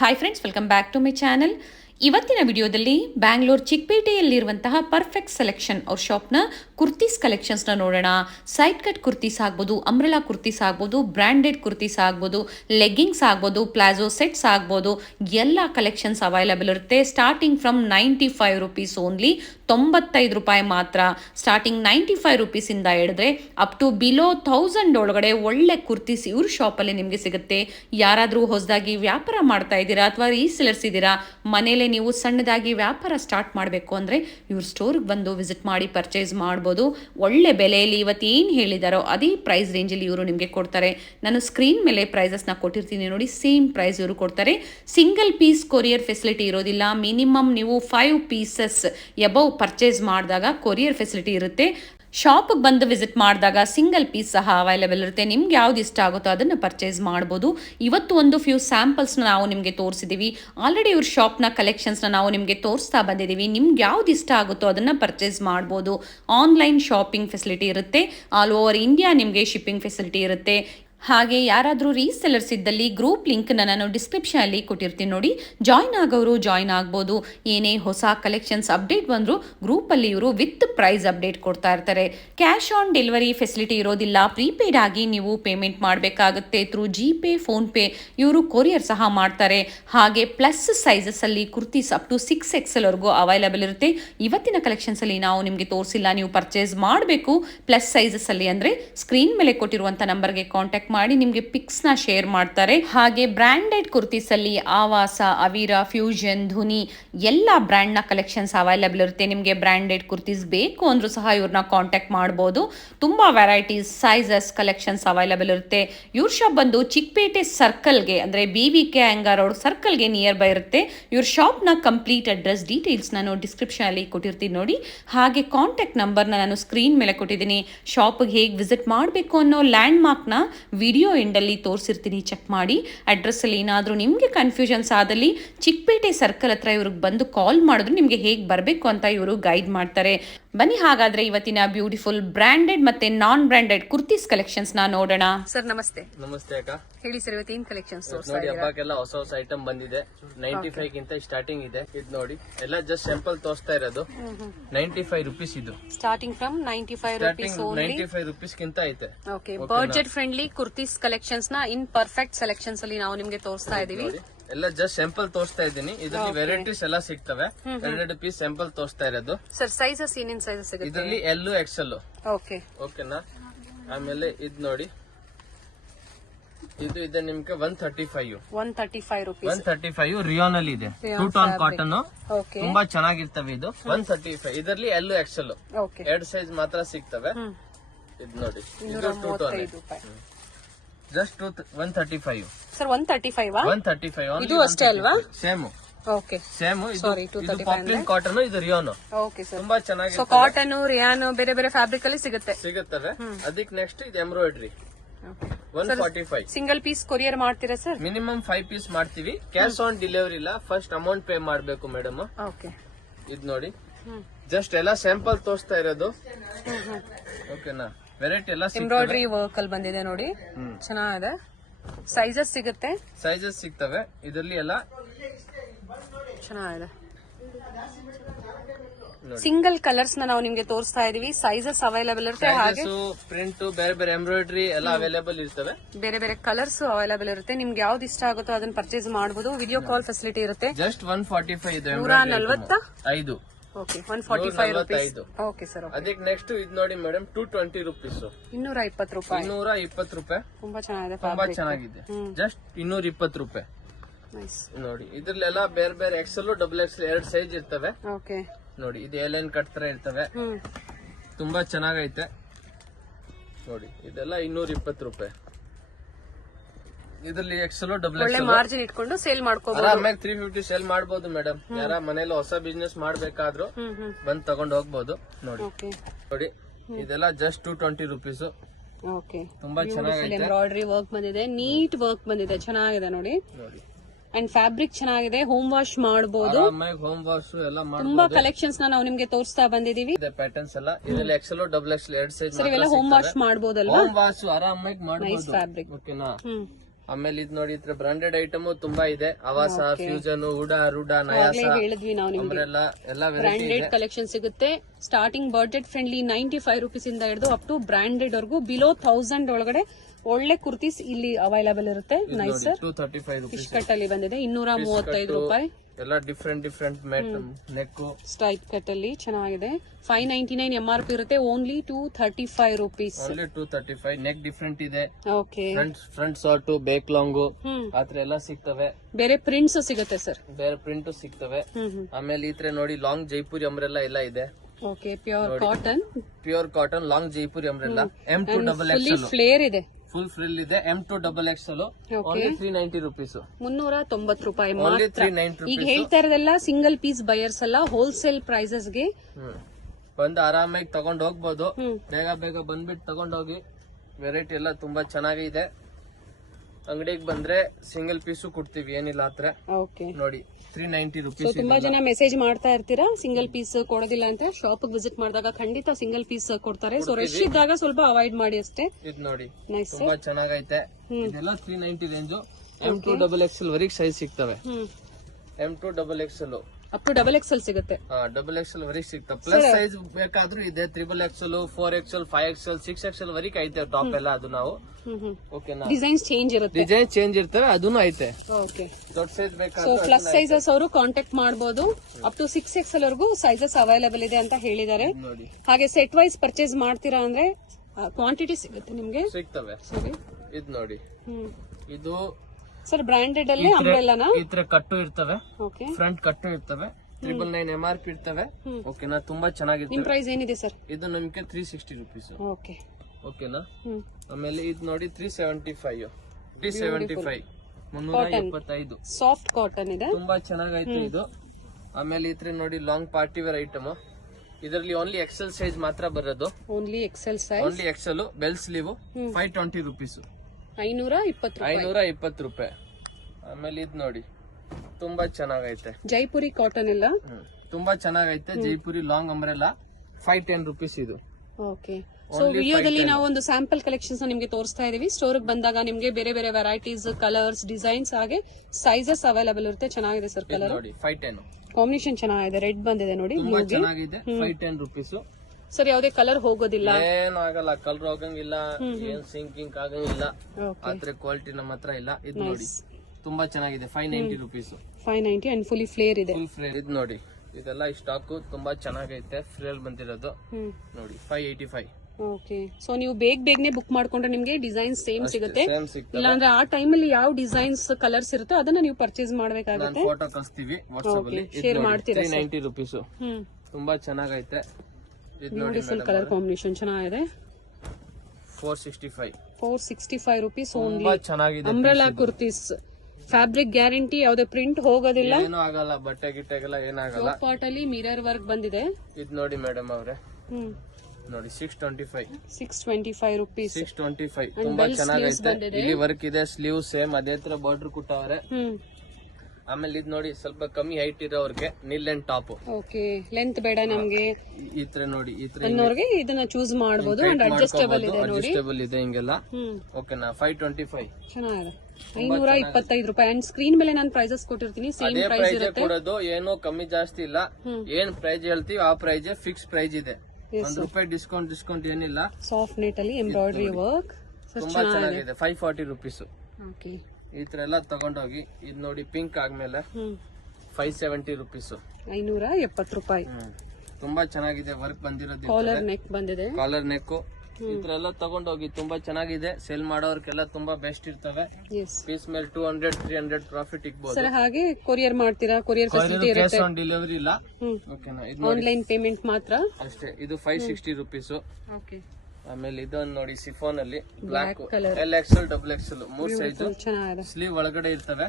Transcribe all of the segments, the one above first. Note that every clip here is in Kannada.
Hi friends, welcome back to my channel. ಇವತ್ತಿನ ವಿಡಿಯೋದಲ್ಲಿ ಬ್ಯಾಂಗ್ಳೂರ್ ಚಿಕ್ಕಪೇಟೆಯಲ್ಲಿರುವಂತಹ ಪರ್ಫೆಕ್ಟ್ ಸೆಲೆಕ್ಷನ್ ಅವ್ರ ಶಾಪ್ನ ಕುರ್ತೀಸ್ ಕಲೆಕ್ಷನ್ಸ್ನ ನೋಡೋಣ. ಸೈಡ್ ಕಟ್ ಕುರ್ತೀಸ್ ಆಗ್ಬೋದು, ಅಂಬ್ರೆಲಾ ಕುರ್ತೀಸ್ ಆಗ್ಬೋದು, ಬ್ರ್ಯಾಂಡೆಡ್ ಕುರ್ತೀಸ್ ಆಗ್ಬೋದು, ಲೆಗ್ಗಿಂಗ್ಸ್ ಆಗ್ಬೋದು, ಪ್ಲಾಜೋ ಸೆಟ್ಸ್ ಆಗ್ಬೋದು, ಎಲ್ಲ ಕಲೆಕ್ಷನ್ಸ್ ಅವೈಲಬಲ್ ಇರುತ್ತೆ. ಸ್ಟಾರ್ಟಿಂಗ್ ಫ್ರಮ್ 95 ರುಪೀಸ್ ಓನ್ಲಿ, 95 ರೂಪಾಯಿ ಮಾತ್ರ. ಸ್ಟಾರ್ಟಿಂಗ್ 95 ರುಪೀಸಿಂದ ಹಿಡಿದ್ರೆ ಅಪ್ ಟು ಬಿಲೋ 1000 ಒಳಗಡೆ ಒಳ್ಳೆ ಕುರ್ತೀಸ್ ಇವ್ರ ಶಾಪಲ್ಲಿ ನಿಮಗೆ ಸಿಗುತ್ತೆ. ಯಾರಾದರೂ ಹೊಸದಾಗಿ ವ್ಯಾಪಾರ ಮಾಡ್ತಾ ಇದ್ದೀರಾ ಅಥವಾ ರೀಸೆಲರ್ಸ್ ಇದ್ದೀರಾ, ಮನೇಲೆ ನೀವು ಸಣ್ಣದಾಗಿ ವ್ಯಾಪಾರ ಸ್ಟಾರ್ಟ್ ಮಾಡಬೇಕು ಅಂದರೆ ಇವ್ರ ಸ್ಟೋರ್ಗೆ ಬಂದು ವಿಸಿಟ್ ಮಾಡಿ ಪರ್ಚೇಸ್ ಮಾಡ್ಬೋದು. ಒಳ್ಳೆ ಬೆಲೆಯಲ್ಲಿ ಇವತ್ತು ಏನು ಹೇಳಿದಾರೋ ಅದೇ ಪ್ರೈಸ್ ರೇಂಜಲ್ಲಿ ಇವರು ನಿಮಗೆ ಕೊಡ್ತಾರೆ. ನಾನು ಸ್ಕ್ರೀನ್ ಮೇಲೆ ಪ್ರೈಸಸ್ನ ಕೊಟ್ಟಿರ್ತೀನಿ ನೋಡಿ, ಸೇಮ್ ಪ್ರೈಸ್ ಇವರು ಕೊಡ್ತಾರೆ. ಸಿಂಗಲ್ ಪೀಸ್ ಕೊರಿಯರ್ ಫೆಸಿಲಿಟಿ ಇರೋದಿಲ್ಲ. ಮಿನಿಮಮ್ ನೀವು 5 ಪೀಸಸ್ ಎಬವ್ ಪರ್ಚೇಸ್ ಮಾಡಿದಾಗ ಕೊರಿಯರ್ ಫೆಸಿಲಿಟಿ ಇರುತ್ತೆ. ಶಾಪಿಗೆ ಬಂದು ವಿಸಿಟ್ ಮಾಡಿದಾಗ ಸಿಂಗಲ್ ಪೀಸ್ ಸಹ ಅವೈಲೇಬಲ್ ಇರುತ್ತೆ. ನಿಮ್ಗೆ ಯಾವ್ದು ಇಷ್ಟ ಆಗುತ್ತೋ ಅದನ್ನು ಪರ್ಚೇಸ್ ಮಾಡ್ಬೋದು. ಇವತ್ತು ಒಂದು ಫ್ಯೂ ಸ್ಯಾಂಪಲ್ಸ್ನ ನಾವು ನಿಮಗೆ ತೋರಿಸಿದ್ದೀವಿ. ಆಲ್ರೆಡಿ ಇವ್ರ ಶಾಪ್ನ ಕಲೆಕ್ಷನ್ಸ್ನ ನಾವು ನಿಮಗೆ ತೋರಿಸ್ತಾ ಬಂದಿದ್ದೀವಿ. ನಿಮ್ಗೆ ಯಾವ್ದು ಇಷ್ಟ ಆಗುತ್ತೋ ಅದನ್ನು ಪರ್ಚೇಸ್ ಮಾಡ್ಬೋದು. ಆನ್ಲೈನ್ ಶಾಪಿಂಗ್ ಫೆಸಿಲಿಟಿ ಇರುತ್ತೆ. ಆಲ್ ಓವರ್ ಇಂಡಿಯಾ ನಿಮಗೆ ಶಿಪ್ಪಿಂಗ್ ಫೆಸಿಲಿಟಿ ಇರುತ್ತೆ. ಹಾಗೆ ಯಾರಾದರೂ ರೀಸೆಲರ್ಸ್ ಇದ್ದಲ್ಲಿ ಗ್ರೂಪ್ ಲಿಂಕ್ನ ನಾನು ಡಿಸ್ಕ್ರಿಪ್ಷನಲ್ಲಿ ಕೊಟ್ಟಿರ್ತೀನಿ ನೋಡಿ, ಜಾಯ್ನ್ ಆಗೋರು ಜಾಯ್ನ್ ಆಗ್ಬೋದು. ಏನೇ ಹೊಸ ಕಲೆಕ್ಷನ್ಸ್ ಅಪ್ಡೇಟ್ ಬಂದರೂ ಗ್ರೂಪಲ್ಲಿ ಇವರು ವಿತ್ ಪ್ರೈಸ್ ಅಪ್ಡೇಟ್ ಕೊಡ್ತಾ ಇರ್ತಾರೆ. ಕ್ಯಾಶ್ ಆನ್ ಡೆಲಿವರಿ ಫೆಸಿಲಿಟಿ ಇರೋದಿಲ್ಲ. ಪ್ರೀಪೇಯ್ಡ್ ಆಗಿ ನೀವು ಪೇಮೆಂಟ್ ಮಾಡಬೇಕಾಗುತ್ತೆ ಥ್ರೂ ಜಿಪೇ, ಫೋನ್ಪೇ. ಇವರು ಕೊರಿಯರ್ ಸಹ ಮಾಡ್ತಾರೆ. ಹಾಗೆ ಪ್ಲಸ್ ಸೈಜಸ್ಸಲ್ಲಿ kurtis up to 6XL available ಇರುತ್ತೆ. ಇವತ್ತಿನ ಕಲೆಕ್ಷನ್ಸಲ್ಲಿ ನಾವು ನಿಮಗೆ ತೋರಿಸಿಲ್ಲ, ನೀವು ಪರ್ಚೇಸ್ ಮಾಡಬೇಕು ಪ್ಲಸ್ ಸೈಜಸ್ಸಲ್ಲಿ ಅಂದರೆ ಸ್ಕ್ರೀನ್ ಮೇಲೆ ಕೊಟ್ಟಿರುವಂಥ ನಂಬರ್ಗೆ ಕಾಂಟ್ಯಾಕ್ಟ್ ಮಾಡಿ ನಿಮಗೆ ಪಿಕ್ಸ್ನ ಶೇರ್ ಮಾಡ್ತಾರೆ. ಹಾಗೆ ಬ್ರ್ಯಾಂಡೆಡ್ ಕುರ್ತೀಸ್ ಅಲ್ಲಿ ಆವಾಸ, ಅವೀರಾ, ಫ್ಯೂಷನ್, ಧುನಿ ಎಲ್ಲ ಬ್ರ್ಯಾಂಡ್ನ ಕಲೆಕ್ಷನ್ಸ್ ಅವೈಲೇಬಲ್ ಇರುತ್ತೆ. ನಿಮಗೆ ಬ್ರ್ಯಾಂಡೆಡ್ ಕುರ್ತೀಸ್ ಬೇಕು ಅಂದ್ರೂ ಸಹ ಇವ್ರನ್ನ ಕಾಂಟ್ಯಾಕ್ಟ್ ಮಾಡ್ಬೋದು. ತುಂಬಾ ವೆರೈಟೀಸ್, ಸೈಜಸ್, ಕಲೆಕ್ಷನ್ಸ್ ಅವೈಲೇಬಲ್ ಇರುತ್ತೆ. ಇವ್ರ ಶಾಪ್ ಬಂದು ಚಿಕ್ಕಪೇಟೆ ಸರ್ಕಲ್ಗೆ ಅಂದರೆ BVK ಅಯ್ಯಂಗಾರ್ ರೋಡ್ ಸರ್ಕಲ್ಗೆ ನಿಯರ್ ಬೈ ಇರುತ್ತೆ. ಇವ್ರ ಶಾಪ್ನ ಕಂಪ್ಲೀಟ್ ಅಡ್ರೆಸ್ ಡೀಟೇಲ್ಸ್ ನಾನು ಡಿಸ್ಕ್ರಿಪ್ಷನ್ ಅಲ್ಲಿ ಕೊಟ್ಟಿರ್ತೀನಿ ನೋಡಿ. ಹಾಗೆ ಕಾಂಟ್ಯಾಕ್ಟ್ ನಂಬರ್ನ ನಾನು ಸ್ಕ್ರೀನ್ ಮೇಲೆ ಕೊಟ್ಟಿದ್ದೀನಿ. ಶಾಪ್ಗೆ ಹೇಗೆ ವಿಸಿಟ್ ಮಾಡಬೇಕು ಅನ್ನೋ ಲ್ಯಾಂಡ್ ಮಾರ್ಕ್ನ ವಿಡಿಯೋ ಎಂಡಲ್ಲಿ ತೋರಿಸಿರ್ತೀನಿ, ಚೆಕ್ ಮಾಡಿ. ಅಡ್ರೆಸ್ಸಲ್ಲಿ ಏನಾದರೂ ನಿಮಗೆ ಕನ್ಫ್ಯೂಷನ್ಸ್ ಆದಲ್ಲಿ ಚಿಕ್ಕಪೇಟೆ ಸರ್ಕಲ್ ಹತ್ರ ಇವ್ರಿಗೆ ಬಂದು ಕಾಲ್ ಮಾಡಿದ್ರು ನಿಮಗೆ ಹೇಗೆ ಬರಬೇಕು ಅಂತ ಇವರು ಗೈಡ್ ಮಾಡ್ತಾರೆ. ಬನ್ನಿ ಹಾಗಾದ್ರೆ ಇವತ್ತಿನ ಬ್ಯೂಟಿಫುಲ್ ಬ್ರ್ಯಾಂಡೆಡ್ ಮತ್ತೆ ನಾನ್ ಬ್ರ್ಯಾಂಡೆಡ್ ಕುರ್ತೀಸ್ ಕಲೆಕ್ಷನ್ಸ್ ನ ನೋಡೋಣ. ಸರ್ ನಮಸ್ತೆ. ನಮಸ್ತೆ ಅಕ್ಕ, ಹೇಳಿ ಸರ್, ಇವತ್ತು ಏನ್ ಕಲೆಕ್ಷನ್ಸ್ ನೋಡಿ. ಹಬ್ಬಕ್ಕೆಲ್ಲ ಹೊಸ ಹೊಸ ಐಟಮ್ ಬಂದಿದೆ. 95 ಗಿಂತ ಸ್ಟಾರ್ಟಿಂಗ್ ಇದೆ. ಇದು ನೋಡಿ, ಎಲ್ಲ ಜಸ್ಟ್ ಸ್ಯಾಂಪಲ್ ತೋರಿಸ್ತಾ ಇರೋದು. 95 ರುಪೀಸ್ ಇದು. Starting from 95 rupees only. 95 rupees ಗಿಂತ ಐತೆ. Okay, budget friendly kurtis collections ನ ಇನ್ ಪರ್ಫೆಕ್ಟ್ ಸೆಲೆಕ್ಷನ್ಸ್ ಅಲ್ಲಿ ನಾವು ನಿಮಗೆ ತೋರಿಸ್ತಾ ಇದೀವಿ. ಎಲ್ಲ ಜಸ್ಟ್ ಸ್ಯಾಂಪಲ್ ತೋರಿಸ್ತಾ ಇದ್ದೀನಿ. ಇದರಲ್ಲಿ ವೆರೈಟೀಸ್ ಎಲ್ಲ ಸಿಗ್ತವೆ. 2 ಪೀಸ್ ಸ್ಯಾಂಪಲ್ ತೋರಿಸ್ತಾ ಇರೋದು. ಸರ್ ಸೈಜಸ್ ಏನೇನ್ ಸೈಜಸ್ ಸಿಗುತ್ತೆ? ಇದರಲ್ಲಿ L, XL. ಓಕೆ, ಓಕೆನಾ. ಆಮೇಲೆ ಇದು ನೋಡಿ, ಇದು ಇದೆ ನಿಮ್ಗೆ 135 ರುಪೀಸ್. 135 ರಿಯಾನ್ ಅಲ್ಲಿ ಇದೆ. 2 ಟೋನ್ ಕಾಟನ್, ತುಂಬಾ ಚೆನ್ನಾಗಿರ್ತವೆ ಇದು. 135. ಇದರಲ್ಲಿ L, XL 2 ಸೈಜ್ ಮಾತ್ರ ಸಿಗ್ತವೆ. ಇದು ನೋಡಿ, ಇದು 2 ಟೋನ್, ಜಸ್ಟ್ 135. ಸರ್ 135 ಇದು ಅಷ್ಟೇ ಅಲ್ವಾ? ಸೇಮ್. Okay, same. ಇದು ಪಾಪ್ಲಿನ್ ಕಾಟನ್, ಇದು ರಿಯಾನ್. ಓಕೆ ಸರ್, ತುಂಬಾ ಚೆನ್ನಾಗಿ. ಸೊ ಕಾಟನ್, ರಿಯಾನ್ ಬೇರೆ ಬೇರೆ ಫ್ಯಾಬ್ರಿಕ್ ಅಲ್ಲಿ ಸಿಗುತ್ತವೆ. ಅದಕ್ಕೆ ನೆಕ್ಸ್ಟ್ ಇದು ಎಂಬ್ರಾಯ್ಡ್ರಿ. 145. ಸಿಂಗಲ್ ಪೀಸ್ ಕೊರಿಯರ್ ಮಾಡ್ತೀರಾ ಸರ್? ಮಿನಿಮಮ್ 5 ಪೀಸ್ ಮಾಡ್ತೀವಿ. ಕ್ಯಾಶ್ ಆನ್ ಡೆಲಿವರಿ ಇಲ್ಲ, ಫಸ್ಟ್ ಅಮೌಂಟ್ ಪೇ ಮಾಡಬೇಕು ಮೇಡಮ್. ಓಕೆ, ಇದು ನೋಡಿ, ಜಸ್ಟ್ ಎಲ್ಲ ಸ್ಯಾಂಪಲ್ ತೋರಿಸ್ತಾ ಇರೋದು. ಓಕೆನಾ. ವೆರೈಟಿ ಎಲ್ಲ ಎಂಬ್ರಾಯ್ಡ್ರಿ ವರ್ಕ್ ಅಲ್ಲಿ ಬಂದಿದೆ ನೋಡಿ, ಚೆನ್ನಾಗಿದೆ. ಸೈಜಸ್ ಸಿಗುತ್ತೆ? ಸೈಜಸ್ ಸಿಗ್ತವೆ ಇದರಲ್ಲಿ ಎಲ್ಲ. ಚೆನ್ನಾಗಿದೆ. ಸಿಂಗಲ್ ಕಲರ್ಸ್ ನಾವು ನಿಮ್ಗೆ ತೋರಿಸ್ತಾ ಇದೀವಿ. ಸೈಜಸ್ ಅವೈಲೇಬಲ್ ಇರುತ್ತೆ. ಹಾಗೆ ಪ್ರಿಂಟ್, ಬೇರೆ ಬೇರೆ ಎಂಬ್ರಾಯ್ಡ್ರಿ ಎಲ್ಲ ಅವೈಲೇಬಲ್ ಇರ್ತವೆ. ಬೇರೆ ಬೇರೆ ಕಲರ್ಸ್ ಅವೈಲೇಬಲ್ ಇರುತ್ತೆ. ನಿಮ್ಗೆ ಯಾವ್ದು ಇಷ್ಟ ಆಗುತ್ತೋ ಅದನ್ನ ಪರ್ಚೇಸ್ ಮಾಡಬಹುದು. ವಿಡಿಯೋ ಕಾಲ್ ಫೆಸಿಲಿಟಿ ಇರುತ್ತೆ. ಜಸ್ಟ್ 145 ಇದೆ. 145. Okay, 145 rupees. Okay sir. ಅದಕ್ಕೆ ನೆಕ್ಸ್ಟ್ ಇದು ನೋಡಿ ಮೇಡಮ್, 220 ರುಪೀಸ್. 220 ರೂಪಾಯಿ. 220 ರೂಪಾಯಿ. ತುಂಬಾ ಚೆನ್ನಾಗಿದೆ. ತುಂಬಾ ಚೆನ್ನಾಗಿದೆ. ಜಸ್ಟ್ 220 ರೂಪಾಯಿ ನೋಡಿ. ಇದ್ರಲ್ಲೆಲ್ಲ ಬೇರೆ ಬೇರೆ XL, XXL 2 ಸೈಜ್ ಇರ್ತವೆ. ಓಕೆ ನೋಡಿ, ಇದು ಏಲೈನ್ ಕಟ್ ತರ ಇರ್ತವೆ. ತುಂಬಾ ಚೆನ್ನಾಗೈತೆ ನೋಡಿ. ಇದೆಲ್ಲ 220 ರೂಪಾಯಿ. ಇದರಲ್ಲಿ XL, ಒಳ್ಳೆ ಮಾರ್ಜಿನ್ ಇಟ್ಕೊಂಡು ಸೇಲ್ ಮಾಡ್ಕೋಬಹುದು. ಆರಾಮಾಗಿ 350 ಸೇಲ್ ಮಾಡಬಹುದು ಮೇಡಮ್. ಯಾರ ಮನೇಲಿ ಹೊಸ ಬಿಸ್ನೆಸ್ ಮಾಡ್ಬೇಕಾದ್ರೂ ಬಂದ್ ತಗೊಂಡ್ ಹೋಗ್ಬೋದು. ನೋಡಿ ನೋಡಿ, ಇದೆಲ್ಲ ಜಸ್ಟ್ 220 ರುಪೀಸ್. ಓಕೆ, ತುಂಬಾ ಚೆನ್ನಾಗಿದೆ. ಎಂಬ್ರಾಯ್ಡ್ರಿ ವರ್ಕ್ ಬಂದಿದೆ, ನೀಟ್ ವರ್ಕ್ ಬಂದಿದೆ, ಚೆನ್ನಾಗಿದೆ ನೋಡಿ. ಅಂಡ್ ಫ್ಯಾಬ್ರಿಕ್ ಚೆನ್ನಾಗಿದೆ. ಹೋಮ್ ವಾಶ್ ಮಾಡಬಹುದು. ಹೋಮ್ ವಾಶ್ ಎಲ್ಲ ತುಂಬಾ ಕಲೆಕ್ಷನ್ಸ್ ನಾವು ನಿಮ್ಗೆ ತೋರಿಸ್ತಾ ಬಂದಿದೀವಿ. ಪ್ಯಾಟರ್ನ್ಸ್ ಎಲ್ಲ ಇದರಲ್ಲಿ XL, XXL 2 ಸೈಜ್. ಸರ್ ಇವೆಲ್ಲ ಹೋಮ್ ವಾಶ್ ಮಾಡಬಹುದಲ್ವಾ? ಹೋಮ್ ವಾಶ್ ಆರಾಮಾಗಿ ಮಾಡಬಹುದು. ಫ್ಯಾಬ್ರಿಕ್. ಓಕೆನಾ. ಆಮೇಲೆ ಇದ್ ನೋಡಿ ಇತ್ರ ಬ್ರಾಂಡೆಡ್ ಐಟಮ್ ತುಂಬಾ ಇದೆ. ಅವಾಸ, ಫ್ಯೂಷನ್, ಹುಡಾ, ರೂಡಾ, ನಯಾಸ, ಹೇಳಿದ್ವಿ ನಾವು ನಿಮ್ಗೆ ಅಂಬ್ರೆಲಾ ಎಲ್ಲ ವೆರೈಟಿ ಬ್ರಾಂಡೆಡ್ ಕಲೆಕ್ಷನ್ ಸಿಗುತ್ತೆ. ಸ್ಟಾರ್ಟಿಂಗ್ ಬಜೆಟ್ ಫ್ರೆಂಡ್ಲಿ 95 rupees ಇಂದ ಹಿಡಿದು ಅಪ್ ಟು ಬ್ರಾಂಡೆಡ್ ವರ್ಗೂ ಬಿಲೋ 1000 ಒಳಗಡೆ ಒಳ್ಳೆ ಕುರ್ತೀಸ್ ಇಲ್ಲಿ ಅವೈಲಬಲ್ ಇರುತ್ತೆ. Nice sir. 235 rupees fish cut ಅಲ್ಲಿ ಬಂದಿದೆ 235 ರೂಪಾಯಿ. ಎಲ್ಲ ಡಿಫ್ರೆಂಟ್ ನೆಕ್ ಸ್ಟ್ರೈಪ್ ಕಟ್ ಅಲ್ಲಿ ಚೆನ್ನಾಗಿದೆ. 599 MRP ಇರುತ್ತೆ. Only 235 rupees. Only 235. Neck different ಇದೆ. ಓಕೆ. ಫ್ರಂಟ್ ಶಾರ್ಟ್, ಬೇಕ್ ಲಾಂಗ್ ಆತರ ಎಲ್ಲ ಸಿಗ್ತವೆ. ಬೇರೆ ಪ್ರಿಂಟ್ಸ್ ಸಿಗುತ್ತೆ ಸರ್. ಬೇರೆ ಪ್ರಿಂಟ್ ಸಿಗ್ತವೆ. ಆಮೇಲೆ ಇತ್ರ ನೋಡಿ ಲಾಂಗ್ ಜೈಪುರಿ ಅಂಬ್ರೆಲ್ಲಾ ಎಲ್ಲ ಇದೆ. Okay. Pure cotton long Jaipuri umbrella M2XXL flare ಇದೆ. ಫುಲ್ ಫ್ರಿಲ್ ಇದೆ. M2XXL only 390 rupees. 390 ರೂಪಾಯಿ ಓನ್ಲಿ ಮಾತ್ರ. 390 ಈಗ ಹೇಳ್ತಾ ಇರೋದೆಲ್ಲ ಸಿಂಗಲ್ ಪೀಸ್ ಬಯರ್ಸ್ ಅಲ್ಲ, ಹೋಲ್ಸೇಲ್ ಪ್ರೈಸಸ್ ಗೆ ಬಂದು ಆರಾಮಾಗಿ ತಗೊಂಡ್ ಹೋಗ್ಬೋದು. ಬೇಗ ಬಂದ್ಬಿಟ್ಟು ತಗೊಂಡೋಗಿ. ವೆರೈಟಿ ಎಲ್ಲ ತುಂಬಾ ಚೆನ್ನಾಗಿದೆ. ಅಂಗಡಿಗೆ ಬಂದ್ರೆ ಸಿಂಗಲ್ ಪೀಸು ಕೊಡ್ತೀವಿ, ಏನಿಲ್ಲ ಹತ್ರ. ಓಕೆ. ನೋಡಿ 390 ಸೊ rupees. ತುಂಬಾ ಜನ ಮೆಸೇಜ್ ಮಾಡ್ತಾ ಇರ್ತೀರಾ ಸಿಂಗಲ್ ಪೀಸ್ ಕೊಡೋದಿಲ್ಲ ಅಂತ. ಶಾಪ್ ವಿಸಿಟ್ ಮಾಡಿದಾಗ ಖಂಡಿತ ಸಿಂಗಲ್ ಪೀಸ್ ಕೊಡ್ತಾರೆ. ಸೊ ರಶ್ ಇದ್ದಾಗ ಸ್ವಲ್ಪ ಅವಾಯ್ಡ್ ಮಾಡಿ ಅಷ್ಟೇ. ಇದು ನೋಡಿ ನೈಸ್. ತುಂಬಾ ಚೆನ್ನಾಗೈತೆ. ಇದೆಲ್ಲ 390 ರೇಂಜ್. M2XXL ವರೆಗೆ ಸೈಜ್ ಸಿಗ್ತವೆ. M2XXL ಅಪ್ ಟು XXL ಸಿಗುತ್ತೆ. XXL ವರೆಗೆ ಸಿಗ್ತವೆ. ಪ್ಲಸ್ ಸೈಜ್ ಬೇಕಾದ್ರೂ ಇದೆ. XXL, 4XL, 5XL, 6XL ವರೆಗೆ ಐತೆ ಟಾಪ್ ಎಲ್ಲ. ಅದು ನಾವು ಓಕೆನಾ. ಡಿಸೈನ್ಸ್ ಚೇಂಜ್ ಇರುತ್ತೆ. ಡಿಸೈನ್ ಚೇಂಜ್ ಇರ್ತವೆ, ಅದನ್ನು ಐತೆ. ಓಕೆ. ದೊಡ್ಡ ಸೈಜ್ ಸೊ ಬೇಕಾದ್ರೆ ಪ್ಲಸ್ ಸೈಜಸ್ ಅವರು ಕಾಂಟ್ಯಾಕ್ಟ್ ಮಾಡಬಹುದು. ಅಪ್ ಟು 6XL ವರೆಗೂ ಸೈಜಸ್ ಅವೈಲೇಬಲ್ ಇದೆ ಅಂತ ಹೇಳಿದ್ದಾರೆ. ನೋಡಿ ಹಾಗೆ ಸೆಟ್ ವೈಸ್ ಪರ್ಚೇಸ್ ಮಾಡ್ತೀರಾ ಅಂದ್ರೆ ಕ್ವಾಂಟಿಟಿ ಸಿಗುತ್ತೆ ನಿಮ್ಗೆ. ಸಿಗ್ತವೆ. ಸರಿ. ಇದು ನೋಡಿ, ಇದು ಸರ್ ಬ್ರಾಂಡೆಡ್ ಅಲ್ಲಿ ಅಂಬ್ರೆಲಾನಾ. ಈ ತರ ಕಟ್ಟು ಇರ್ತವೆ. ಓಕೆ. ಫ್ರಂಟ್ ಕಟ್ಟು ಇರ್ತವೆ. 999 MRP ಇರ್ತವೆ. ಓಕೆನಾ. ತುಂಬಾ ನಿಮ್ ಚೆನ್ನಾಗಿರ್ತವೆ. ಪ್ರೈಸ್ ಏನಿದೆ ಸರ್? ಇದು ನಿಮ್ಗೆ 360 rupees. ಓಕೆ. ಓಕೆನಾ. ಆಮೇಲೆ ಇದು ನೋಡಿ 375. 375. ಸಾಫ್ಟ್ ಕಾಟನ್ ಇದೆ. ತುಂಬಾ ಚೆನ್ನಾಗೈತೆ ಇದು. ಆಮೇಲೆ ಇತ್ರ ನೋಡಿ ಲಾಂಗ್ ಪಾರ್ಟಿ ವೇರ್ ಐಟಮ್. ಇದರಲ್ಲಿ ಓನ್ಲಿ XL ಸೈಜ್ ಮಾತ್ರ ಬರೋದು. Only XL size. Only XL bell sleeve. 520 rupees. 520 ರೂಪಾಯಿ. ಆಮೇಲೆ ಇದು ನೋಡಿ ತುಂಬಾ ಚೆನ್ನಾಗೈತೆ. ಜೈಪುರಿ ಕಾಟನ್ ಎಲ್ಲ ತುಂಬಾ ಚೆನ್ನಾಗೈತೆ. ಜೈಪುರಿ ಲಾಂಗ್ ಅಂಬ್ರೆಲಾ 510 rupees ಇದು. ಓಕೆ. ಸೊ ವಿಡಿಯೋದಲ್ಲಿ ನಾವು ಒಂದು ಸ್ಯಾಂಪಲ್ ಕಲೆಕ್ಷನ್ಸ್ ನಿಮ್ಗೆ ತೋರಿಸ್ತಾ ಇದೀವಿ. ಸ್ಟೋರ್ ಬಂದಾಗ ನಿಮ್ಗೆ ಬೇರೆ ಬೇರೆ ವೆರೈಟೀಸ್, ಕಲರ್ಸ್, ಡಿಸೈನ್ಸ್ ಹಾಗೆ ಸೈಜಸ್ ಅವೈಲೇಬಲ್ ಇರುತ್ತೆ. ಚೆನ್ನಾಗಿದೆ ಸರ್ ಕಲರ್. ನೋಡಿ 510. ಕಾಂಬಿನೇಷನ್ ಚೆನ್ನಾಗಿದೆ. ರೆಡ್ ಬಂದಿದೆ ನೋಡಿ. ತುಂಬಾ ಚೆನ್ನಾಗಿದೆ. 510 rupees. ಸರ್ ಯಾವುದೇ ಕಲರ್ ಹೋಗೋದಿಲ್ಲ, ಏನಾಗಲ್ಲ. ಕಲರ್ ಹೋಗಂಗಿಲ್ಲ, ಏನ್ ಸಿಂಕಿಂಗ್ ಆಗಂಗಿಲ್ಲ. ಆದ್ರೆ ಕ್ವಾಲಿಟಿ ನಮ್ಮ ಹತ್ರ ಇಲ್ಲ. ಇದು ನೋಡಿ ತುಂಬಾ ಚೆನ್ನಾಗಿದೆ. 590 rupees. 590 ಅಂಡ್ ಫುಲ್ಲಿ ಫ್ಲೇರ್ ಇದೆ. Full flare. ಇದು ನೋಡಿ ಇದೆಲ್ಲ ಸ್ಟಾಕ್ ತುಂಬಾ ಚೆನ್ನಾಗೈತೆ. ಫ್ಲೇರ್ ಬಂದಿರೋದು ನೋಡಿ 585. ಓಕೆ. ಸೊ ನೀವು ಬೇಗನೆ ಬುಕ್ ಮಾಡ್ಕೊಂಡ್ರೆ ನಿಮ್ಗೆ ಡಿಸೈನ್ ಸೇಮ್ ಸಿಗುತ್ತೆ. ಸೇಮ್ ಸಿಗ್ತದೆ. ಇಲ್ಲಾಂದ್ರೆ ಆ ಟೈಮ್ ಅಲ್ಲಿ ಯಾವ ಡಿಸೈನ್ಸ್ ಕಲರ್ಸ್ ಇರುತ್ತೋ ಅದನ್ನ ನೀವು ಪರ್ಚೇಸ್ ಮಾಡ್ಬೇಕಾಗುತ್ತೆ. ಫೋಟೋ ಕಳಿಸ್ತೀವಿ ವಾಟ್ಸ್ಆಪ್ ಅಲ್ಲಿ. ಶೇರ್ ಮಾಡ್ತೀರಾ? 390 rupees. ತುಂಬಾ ಚೆನ್ನಾಗೈತೆ. ಇದು ನೋಡಿ ಬ್ಯೂಟಿಫುಲ್ ಕಲರ್ ಕಾಂಬಿನೇಷನ್ ಚೆನ್ನಾಗಿದೆ. 465 rupees ತುಂಬಾ ಓನ್ಲಿ. ಚೆನ್ನಾಗಿದೆ. ಅಂಬ್ರೆಲಾ ಕುರ್ತೀಸ್ ಫ್ಯಾಬ್ರಿಕ್ ಗ್ಯಾರಂಟಿ, ಯಾವುದೇ ಪ್ರಿಂಟ್ ಹೋಗೋದಿಲ್ಲ, ಏನು ಆಗಲ್ಲ. ಬಟ್ಟೆ ಗಿಟ್ಟೆಗೆಲ್ಲ ಏನಾಗಲ್ಲ. ಪಾಟ್ ಅಲ್ಲಿ ಮಿರರ್ ವರ್ಕ್ ಬಂದಿದೆ. ಇದು ನೋಡಿ ಮೇಡಮ್ ಅವ್ರೆ, ನೋಡಿ 625 rupees. 625 ತುಂಬಾ ಚೆನ್ನಾಗೈತೆ. ಇಲ್ಲಿ ವರ್ಕ್ ಇದೆ. ಸ್ಲೀವ್ ಸೇಮ್ ಅದೇ ತರ ಬಾರ್ಡರ್ ಕೊಟ್ಟವ್ರೆ. ಆಮೇಲೆ ಇದು ನೋಡಿ ಸ್ವಲ್ಪ ಕಮ್ಮಿ ಹೈಟ್ ಇರೋರ್ಗೆ ನಿಲ್ ಅಂಡ್ ಟಾಪ್. ಓಕೆ. ಲೆಂತ್ ಬೇಡ ನಮ್ಗೆ ಈ ತರ ನೋಡಿ, ಈ ತರ ಅನ್ನೋರ್ಗೆ ಇದನ್ನ ಚೂಸ್ ಮಾಡಬಹುದು. ಅಂಡ್ ಅಡ್ಜಸ್ಟೇಬಲ್ ಇದೆ ನೋಡಿ. ಅಡ್ಜಸ್ಟೇಬಲ್ ಇದೆ ಹಿಂಗೆಲ್ಲ. ಓಕೆನಾ. 525 ಚೆನ್ನಾಗಿದೆ. 525 ರೂಪಾಯಿ. ಅಂಡ್ ಸ್ಕ್ರೀನ್ ಮೇಲೆ ನಾನು ಪ್ರೈಸಸ್ ಕೊಟ್ಟಿರ್ತೀನಿ. ಸೇಮ್ ಪ್ರೈಸ್ ಇರುತ್ತೆ. ಕೊಡೋದು ಏನು ಕಮ್ಮಿ ಜಾಸ್ತಿ ಇಲ್ಲ. ಏನ್ ಪ್ರೈಸ್ ಹೇಳ್ತೀವಿ ಆ ಪ್ರೈಸ್ ಫಿಕ್ಸ್ ಪ್ರೈಸ್ ಇದೆ. ₹1 ಡಿಸ್ಕೌಂಟ್ ಏನಿಲ್ಲ. ಸಾಫ್ಟ್ ನೆಟ್ ಅಲ್ಲಿ ಎಂಬ್ರಾಯ್ಡರಿ ವರ್ಕ್ ತುಂಬಾ ಚೆನ್ನಾಗಿದೆ. 540 rupees. ಓಕೆ. ಈ ತರ ಎಲ್ಲ ತಗೊಂಡೋಗಿ. ಇದು ನೋಡಿ ಪಿಂಕ್ ಆದ್ಮೇಲೆ 570 rupees. 570 ರೂಪಾಯಿ. ತುಂಬಾ ಚೆನ್ನಾಗಿದೆ. ವರ್ಕ್ ಬಂದಿರೋದು. ಕಾಲರ್ ನೆಕ್ ಬಂದಿದೆ. Collar neck. ಈ ತರ ಎಲ್ಲ ತಗೊಂಡೋಗಿ. ತುಂಬಾ ಚೆನ್ನಾಗಿದೆ. ಸೇಲ್ ಮಾಡೋರ್ಗೆಲ್ಲ ತುಂಬಾ ಬೆಸ್ಟ್ ಇರ್ತವೆ. ಪೀಸ್ ಮೇಲೆ 200-300 ಪ್ರಾಫಿಟ್ ಇಕ್ಬಹುದು. ಸರ್ ಹಾಗೆ ಕೊರಿಯರ್ ಮಾಡ್ತೀರಾ? ಕೊರಿಯರ್ ಫೆಸಿಲಿಟಿ ಇರುತ್ತೆ. ಕ್ಯಾಶ್ ಆನ್ ಡೆಲಿವರಿ ಇಲ್ಲ. ಓಕೆನಾ. ಇದು ಆನ್ಲೈನ್ ಪೇಮೆಂಟ್ ಮಾತ್ರ ಅಷ್ಟೇ. ಇದು 560 rupees. ಓಕೆ. ಆಮೇಲೆ ಇದೊಂದು ನೋಡಿ ಸಿಫೋನ್ ಅಲ್ಲಿ black colour. LXL, XXL 3 size. ಚೆನ್ನಾಗಿದೆ. ಸ್ಲೀವ್ ಒಳಗಡೆ ಇರ್ತವೆ.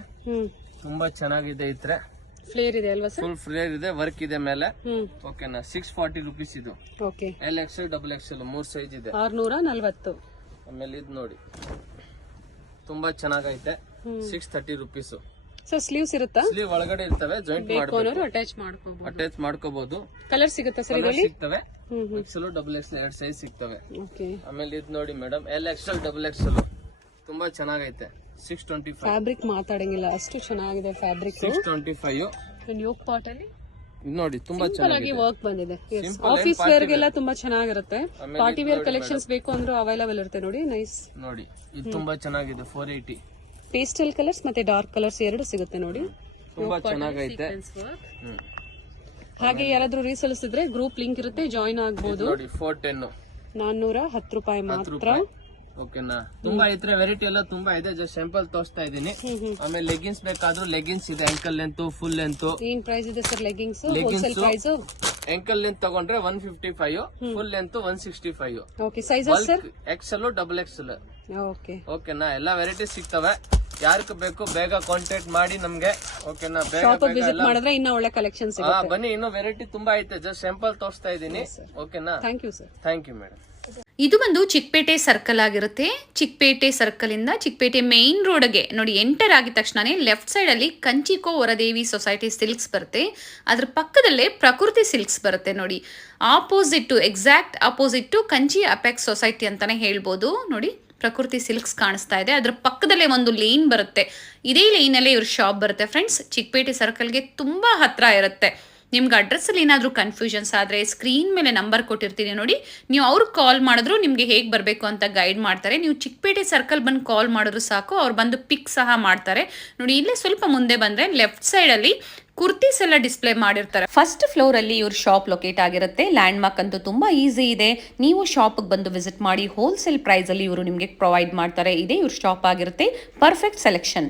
ತುಂಬಾ ಚೆನ್ನಾಗಿದೆ. ಇದ್ರೆ ಫ್ಲೇರ್ ಇದೆ ಅಲ್ವಾ ಸರ್? ಫುಲ್ ಫ್ಲೇರ್ ಇದೆ. ವರ್ಕ್ ಇದೆ ಮೇಲೆ. ಓಕೆನಾ. 640 rupees ಇದು. ಓಕೆ. LXL, XXL 3 ಸೈಜ್ ಇದೆ. 640. ಆಮೇಲೆ ಇದು ನೋಡಿ ತುಂಬಾ ಚೆನ್ನಾಗೈತೆ. 630 rupees. ಸರ್ ಸ್ಲೀವ್ಸ್ ಇರುತ್ತಾ? ಸ್ಲೀವ್ ಒಳಗಡೆ ಇರ್ತವೆ. ಜಾಯಿಂಟ್ ಮಾಡ್ಬೋದು. ಅಟ್ಯಾಚ್ ಮಾಡ್ಕೋಬಹುದು. ಕಲರ್ ಸಿಗುತ್ತಾ ಸರ್ ಇದರಲ್ಲಿ? ಸಿಗ್ತವೆ. XL, XXL 2 ಸೈಜ್ ಸಿಗ್ತವೆ. ಓಕೆ. ಆಮೇಲೆ ಇದು ನೋಡಿ ಮೇಡಮ್ LXL, XXL ತುಂಬಾ ಚೆನ್ನಾಗೈತೆ. 625 ಫ್ಯಾಬ್ರಿಕ್ ಮಾತಾಡಂಗಿಲ್ಲ, ಅಷ್ಟು ಚೆನ್ನಾಗಿದೆ ಫ್ಯಾಬ್ರಿಕ್. 625 ಯೋಗ್ ಪಾಟ್ ಅಲ್ಲಿ ನೋಡಿ ತುಂಬಾ ಚೆನ್ನಾಗಿ ವರ್ಕ್ ಬಂದಿದೆ. ಆಫೀಸ್ ವೇರ್ ಗೆಲ್ಲ ತುಂಬಾ ಚೆನ್ನಾಗಿರುತ್ತೆ. ಪಾರ್ಟಿ ವೇರ್ ಕಲೆಕ್ಷನ್ಸ್ ಬೇಕು ಅಂದ್ರೂ ಅವೈಲೇಬಲ್ ಇರುತ್ತೆ ನೋಡಿ. ನೈಸ್ ನೋಡಿ, ಇದು ತುಂಬಾ ಚೆನ್ನಾಗಿದೆ. 480 ಪೇಸ್ಟಲ್ ಕಲರ್ಸ್ ಮತ್ತೆ ಡಾರ್ಕ್ ಕಲರ್ಸ್ ಎರಡು ಸಿಗುತ್ತೆ ನೋಡಿ. ತುಂಬಾ ಚೆನ್ನಾಗೈತೆ. ಹಾಗೆ ಯಾರಾದ್ರೂ ರೀಸಲಿಸಿದ್ರೆ ಗ್ರೂಪ್ ಲಿಂಕ್ ಇರುತ್ತೆ, ಜಾಯಿನ್ ಆಗಬಹುದು. ನೋಡಿ 410 410 ರೂಪಾಯಿ ಮಾತ್ರ. ಓಕೆನಾ? ತುಂಬಾ ಇದ್ರೆ ವೆರೈಟಿ ಎಲ್ಲ ತುಂಬಾ ಇದೆ, ಜಸ್ಟ್ ಸ್ಯಾಂಪಲ್ ತೋರಿಸ್ತಾ ಇದೀನಿ. ಆಮೇಲೆ ಲೆಗಿನ್ಸ್ ಬೇಕಾದ್ರೂ ಲೆಗಿನ್ಸ್ ಇದೆ, ಅಂಕಲ್ ಲೆಂತ್, ಫುಲ್ ಲೆಂತ್. ಏನ್ ಪ್ರೈಸ್ ಇದೆ sir leggings? Wholesale price ankle length ತಗೊಂಡ್ರೆ 155, full length 165. Okay, sizes sir? XL, XXL. Okay, ಓಕೆನಾ? ಎಲ್ಲಾ ವೆರೈಟಿ ಸಿಗ್ತವೆ. ಯಾರಿಗೆ ಬೇಕು ಬೇಗ ಕಾಂಟ್ಯಾಕ್ಟ್ ಮಾಡಿ ನಮ್ಗೆ. ಓಕೆನಾ? ಶಾಪ್ ವಿಸಿಟ್ ಮಾಡಿದ್ರೆ ಇನ್ನ ಒಳ್ಳೆ ಕಲೆಕ್ಷನ್ ಸಿಗುತ್ತೆ. ಬನ್ನಿ, ಇನ್ನು ವೆರೈಟಿ ತುಂಬಾ ಐತೆ, ಜಸ್ಟ್ ಸ್ಯಾಂಪಲ್ ತೋರಿಸ್ತಾ ಇದೀನಿ. ಓಕೆನಾ? Thank you sir. Thank you madam. ಇದು ಒಂದು ಚಿಕ್ಕಪೇಟೆ ಸರ್ಕಲ್ ಆಗಿರುತ್ತೆ. ಚಿಕ್ಕಪೇಟೆ ಸರ್ಕಲ್ ಇಂದ ಚಿಕ್ಕಪೇಟೆ ಮೇನ್ ರೋಡ್ಗೆ ನೋಡಿ ಎಂಟರ್ ಆಗಿದ ತಕ್ಷಣನೇ ಲೆಫ್ಟ್ ಸೈಡ್ ಅಲ್ಲಿ ಕಂಚಿಕೋ ವರದೇವಿ ಸೊಸೈಟಿ ಸಿಲ್ಕ್ಸ್ ಬರುತ್ತೆ. ಅದ್ರ ಪಕ್ಕದಲ್ಲೇ ಪ್ರಕೃತಿ ಸಿಲ್ಕ್ಸ್ ಬರುತ್ತೆ ನೋಡಿ. Exact opposite Kanchi apex society ಅಂತಾನೆ ಹೇಳ್ಬೋದು. ನೋಡಿ, ಪ್ರಕೃತಿ ಸಿಲ್ಕ್ಸ್ ಕಾಣಿಸ್ತಾ ಇದೆ. ಅದ್ರ ಪಕ್ಕದಲ್ಲೇ ಒಂದು ಲೇನ್ ಬರುತ್ತೆ. ಇದೇ ಲೈನಲ್ಲೇ ಇವ್ರ ಶಾಪ್ ಬರುತ್ತೆ ಫ್ರೆಂಡ್ಸ್. ಚಿಕ್ಕಪೇಟೆ ಸರ್ಕಲ್ಗೆ ತುಂಬಾ ಹತ್ರ ಇರುತ್ತೆ. ನಿಮ್ಗೆ ಅಡ್ರೆಸ್ಸಲ್ಲಿ ಏನಾದರೂ ಕನ್ಫ್ಯೂಷನ್ಸ್ ಆದರೆ ಸ್ಕ್ರೀನ್ ಮೇಲೆ ನಂಬರ್ ಕೊಟ್ಟಿರ್ತೀನಿ ನೋಡಿ, ನೀವು ಅವ್ರಿಗೆ ಕಾಲ್ ಮಾಡಿದ್ರು ನಿಮಗೆ ಹೇಗೆ ಬರಬೇಕು ಅಂತ ಗೈಡ್ ಮಾಡ್ತಾರೆ. ನೀವು ಚಿಕ್ಕಪೇಟೆ ಸರ್ಕಲ್ ಬಂದು ಕಾಲ್ ಮಾಡಿದ್ರು ಸಾಕು, ಅವ್ರು ಬಂದು ಪಿಕ್ ಸಹ ಮಾಡ್ತಾರೆ. ನೋಡಿ, ಇಲ್ಲೇ ಸ್ವಲ್ಪ ಮುಂದೆ ಬಂದರೆ ಲೆಫ್ಟ್ ಸೈಡಲ್ಲಿ ಕುರ್ತೀಸ್ ಎಲ್ಲ ಡಿಸ್ಪ್ಲೇ ಮಾಡಿರ್ತಾರೆ. ಫಸ್ಟ್ ಫ್ಲೋರಲ್ಲಿ ಇವ್ರ ಶಾಪ್ ಲೊಕೇಟ್ ಆಗಿರುತ್ತೆ. ಲ್ಯಾಂಡ್ ಮಾರ್ಕ್ ಅಂತೂ ತುಂಬ ಈಸಿ ಇದೆ. ನೀವು ಶಾಪಿಗೆ ಬಂದು ವಿಸಿಟ್ ಮಾಡಿ, ಹೋಲ್ಸೇಲ್ ಪ್ರೈಸಲ್ಲಿ ಇವರು ನಿಮಗೆ ಪ್ರೊವೈಡ್ ಮಾಡ್ತಾರೆ. ಇದೇ ಇವ್ರ ಶಾಪ್ ಆಗಿರುತ್ತೆ. Perfect selection.